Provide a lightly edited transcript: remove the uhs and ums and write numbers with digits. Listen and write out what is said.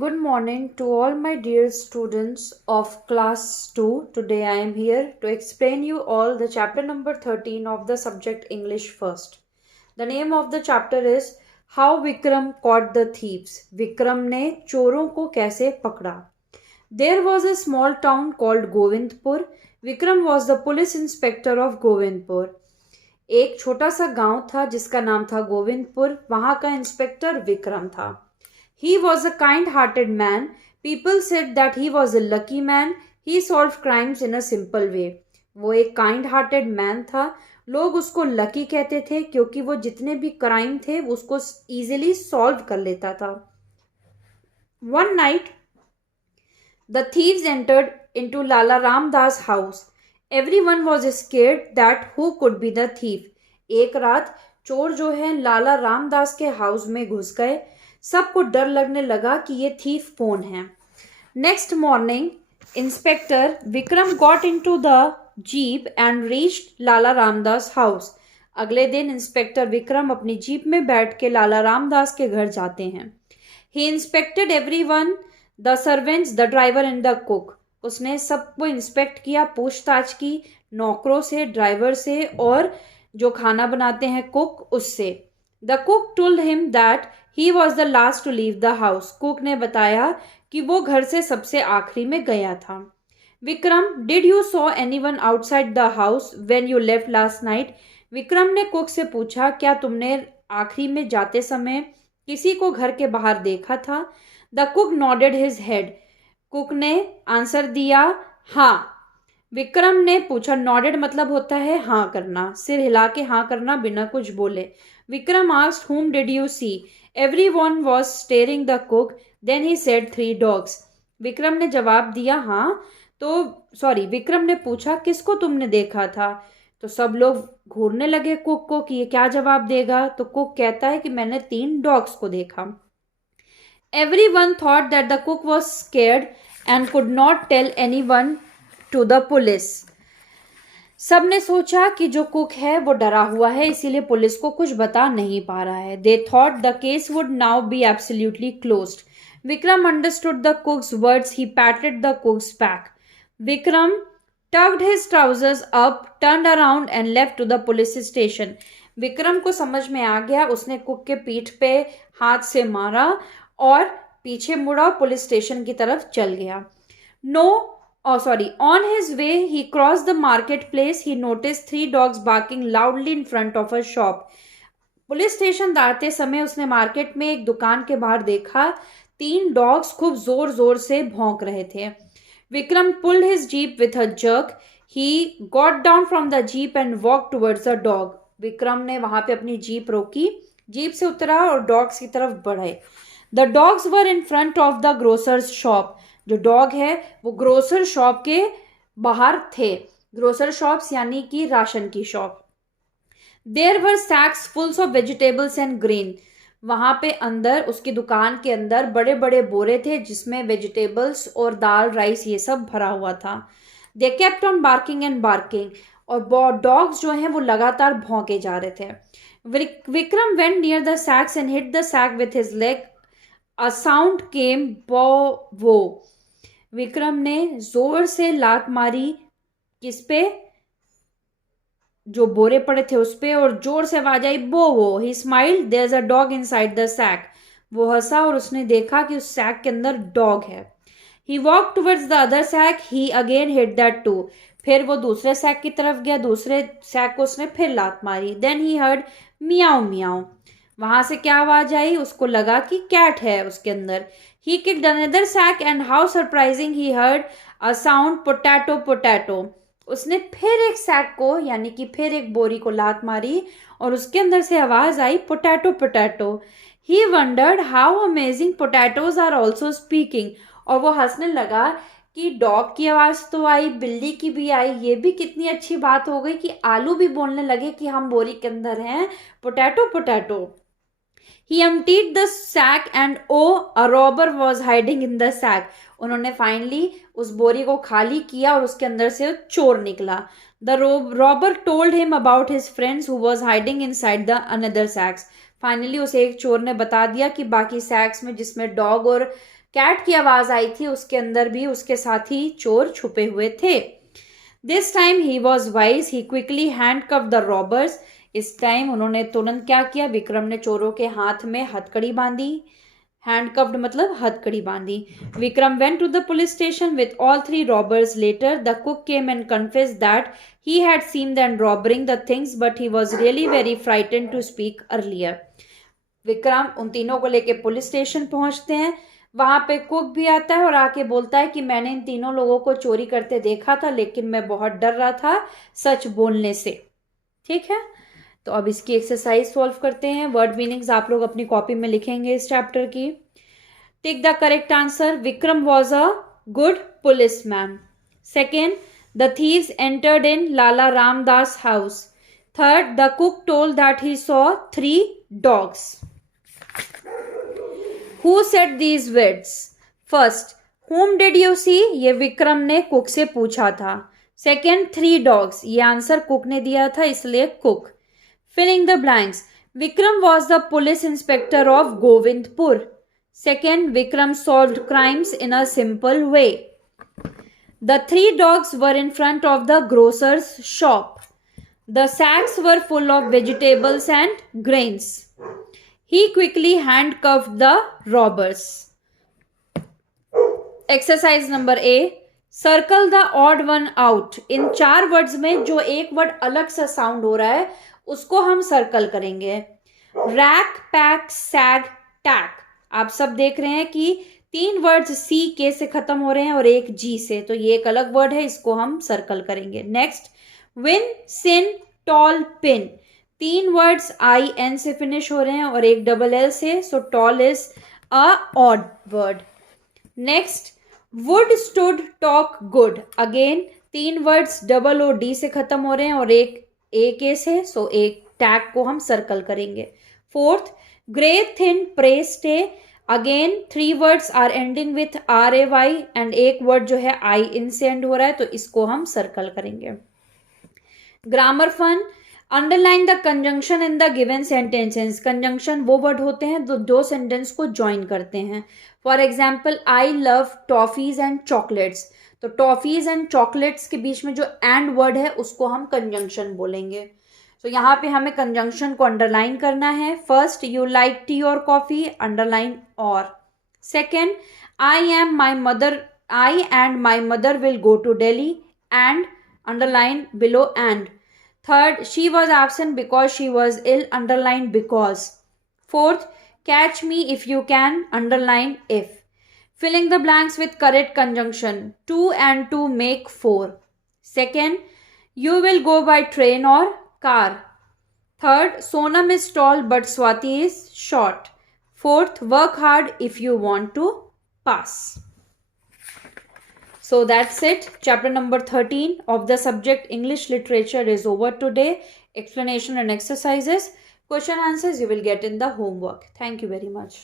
Good morning to all my dear students of class 2. Today I am here to explain you all the chapter number 13 of the subject English first. The name of the chapter is How Vikram Caught the Thieves. Vikram ने चोरों को कैसे पकड़ा. There was a small town called Govindpur. Vikram was the police inspector of Govindpur. एक छोटा सा गांव था जिसका नाम था गोविंदपुर. वहां का इंस्पेक्टर विक्रम था. He was a kind-hearted man. People said that he was a lucky man. He solved crimes in a simple way. वो एक kind-hearted man था. लोग उसको लकी कहते थे क्योंकि वो जितने भी क्राइम थे उसको easily solve कर लेता था. One night, the thieves entered into Lala Ramdas' house. Everyone was scared that who could be the thief. एक रात चोर जो है लाला रामदास के हाउस में घुस गए. सबको डर लगने लगा कि ये थीफ कौन है. Next morning inspector Vikram got into the jeep and reached Lala Ramdas house. अगले दिन इंस्पेक्टर विक्रम अपनी जीप में बैठ के लाला रामदास के घर जाते हैं. He inspected everyone, the servants, the driver and the cook. उसने सबको इंस्पेक्ट किया, पूछताछ की नौकरों से, ड्राइवर से और जो खाना बनाते हैं कुक उससे. The cook told him that he was the last to leave the house. Cook ने बताया कि वो घर से सबसे आखिरी में गया था. Vikram, did you saw anyone outside the house when you left last night. Vikram ने कुक से पूछा, क्या तुमने आखिरी में जाते समय किसी को घर के बाहर देखा था. The cook nodded his head. Cook ने आंसर दिया, हाँ. विक्रम ने पूछा, नॉडेड मतलब होता है हाँ करना, सिर हिला के हाँ करना बिना कुछ बोले. Vikram asked, whom did you see? Everyone was staring the cook. Then he said 3 dogs. Vikram ने जवाब दिया हाँ. विक्रम ने पूछा किसको तुमने देखा था. तो सब लोग घूरने लगे कुक को कि ये क्या जवाब देगा. तो कुक कहता है कि मैंने 3 डॉग्स को देखा. Everyone thought that the cook was scared and could not tell anyone to the police. सबने सोचा कि जो कुक है वो डरा हुआ है इसीलिए पुलिस को कुछ बता नहीं पा रहा है. They thought the case would now be absolutely closed. Vikram understood the cook's words. He patted the cook's back. Vikram tucked his trousers up, turned around and left to the police station. Vikram को समझ में आ गया. उसने cook के पीठ पे हाथ से मारा और पीछे मुड़ा, पुलिस स्टेशन की तरफ चल गया. On his way, he crossed the marketplace. He noticed 3 dogs barking loudly in front of a shop. Police station आते समय उसने मार्केट में एक दुकान के बाहर देखा 3 डॉग्स खूब जोर जोर से भौंक रहे थे. Vikram pulled his jeep with a jerk. He got down from the jeep and walked towards the dog. Vikram ने वहां पे अपनी जीप रोकी, जीप से उतरा और डॉग्स की तरफ बढ़े. The dogs were in front of the grocer's shop. जो डॉग है वो ग्रोसर शॉप के बाहर थे. ग्रोसर शॉप्स यानी कि राशन की shop. There were sackfuls of vegetables and grain. वहां पे अंदर उसकी दुकान के अंदर बड़े बड़े बोरे थे जिसमें वेजिटेबल्स और दाल, राइस ये सब भरा हुआ था. They kept on barking and barking. और डॉग्स जो हैं वो लगातार भौंके जा रहे थे. Vikram went near the sacks and hit the sack with his leg. A sound came वो. विक्रम ने जोर से लात मारी किस पे, जो बोरे पड़े थे उस पे, और जोर से आवाज आई वो. He smiled, there is a dog inside the sack. वो हंसा और उसने देखा कि उस सैक के अंदर डॉग है. He walk towards the other sack. He again hit that too. फिर वो दूसरे सैक की तरफ गया, दूसरे सैक को उसने फिर लात मारी. Then he heard meow meow. वहां से क्या आवाज आई, उसको लगा कि कैट है उसके अंदर. He kicked another sack and how surprising he heard a sound potato potato. उसने फिर एक सैक को यानी कि फिर एक बोरी को लात मारी और उसके अंदर से आवाज आई potato potato. He wondered how amazing potatoes are also speaking. और वो हंसने लगा कि डॉग की आवाज तो आई, बिल्ली की भी आई, ये भी कितनी अच्छी बात हो गई कि आलू भी बोलने लगे कि हम बोरी के अंदर हैं, potato potato. He emptied the sack and a robber was hiding in the sack. उन्होंने फाइनली उस बोरी को खाली किया और उसके अंदर से चोर निकला. The robber told him about his friends who was hiding inside the another sacks. Finally उसे एक चोर ने बता दिया कि बाकी सैक्स में जिसमें डॉग और कैट की आवाज आई थी, उसके अंदर भी उसके साथ ही चोर छुपे हुए थे। This time he was wise, he quickly handcuff the robbers. इस टाइम उन्होंने तुरंत क्या किया, विक्रम ने चोरों के हाथ में हथकड़ी बांधी। हैंडकफ्ड मतलब हथकड़ी बांधी। Vikram went to the police station with all 3 robbers. Later the cook came and confessed that he had seen them robbing the things, but he was really very frightened to speak earlier. Vikram उन तीनों को लेके police station पहुंचते हैं। वहां पे cook भी आता है और आके बोलता है कि मैंने इन तीनों लोगों को चोरी करते देखा था, लेकिन मैं बहुत डर रहा था सच बोलने से। ठीक है, तो अब इसकी एक्सरसाइज सॉल्व करते हैं। वर्ड मीनिंग्स आप लोग अपनी कॉपी में लिखेंगे इस चैप्टर की। Tick the correct answer. Vikram was a good policeman. Second, the thieves entered in Lala Ramdas house. Third, the cook told that he saw 3 dogs. Who said these words? First, whom did you see? ये विक्रम ने cook से पूछा था। Second, 3 dogs, ये answer cook ने दिया था, इसलिए cook. Filling the blanks. Vikram was the police inspector of Govindpur. Second, Vikram solved crimes in a simple way. The 3 dogs were in front of the grocer's shop. The sacks were full of vegetables and grains. He quickly handcuffed the robbers. Exercise number A. Circle the odd one out. In 4 words में जो एक word अलग सा sound हो रहा है उसको हम सर्कल करेंगे। रैक, पैक, सैग, टैक। आप सब देख रहे हैं कि 3 वर्ड्स सी के से खत्म हो रहे हैं और एक जी से, तो ये एक अलग वर्ड है, इसको हम सर्कल करेंगे। Next, win, sin, tall, pin. 3 words I N से फिनिश हो रहे हैं और एक डबल एल से, so tall is a odd word. Next, wood, stood, talk, good. Again 3 words double O D से खत्म हो रहे हैं और एक ए के से, सो एक टैग को हम सर्कल करेंगे। Fourth, grey, thin, pray, stay. Again 3 words are ending with R A Y and एक वर्ड जो है आई इन से एंड हो रहा है, तो इसको हम सर्कल करेंगे। Grammar fun, underline the conjunction in the given sentences. Conjunction वो वर्ड होते हैं जो 2 सेंटेंस को ज्वाइन करते हैं। For example, I love toffees and chocolates, तो टॉफीज एंड चॉकलेट्स के बीच में जो एंड वर्ड है उसको हम कंजंक्शन बोलेंगे। तो यहाँ पे हमें कंजंक्शन को अंडरलाइन करना है। फर्स्ट, यू लाइक टी और कॉफी, अंडरलाइन और। Second, I and my mother will go to Delhi, and underline below and. Third, she was absent because she was ill, underline because. Fourth, catch me if you can, underline if. Filling the blanks with correct conjunction. 2 and 2 make 4. Second, you will go by train or car. Third, Sonam is tall but Swati is short. Fourth, work hard if you want to pass. So that's it. Chapter number 13 of the subject English Literature is over today. Explanation and exercises. Question answers you will get in the homework. Thank you very much.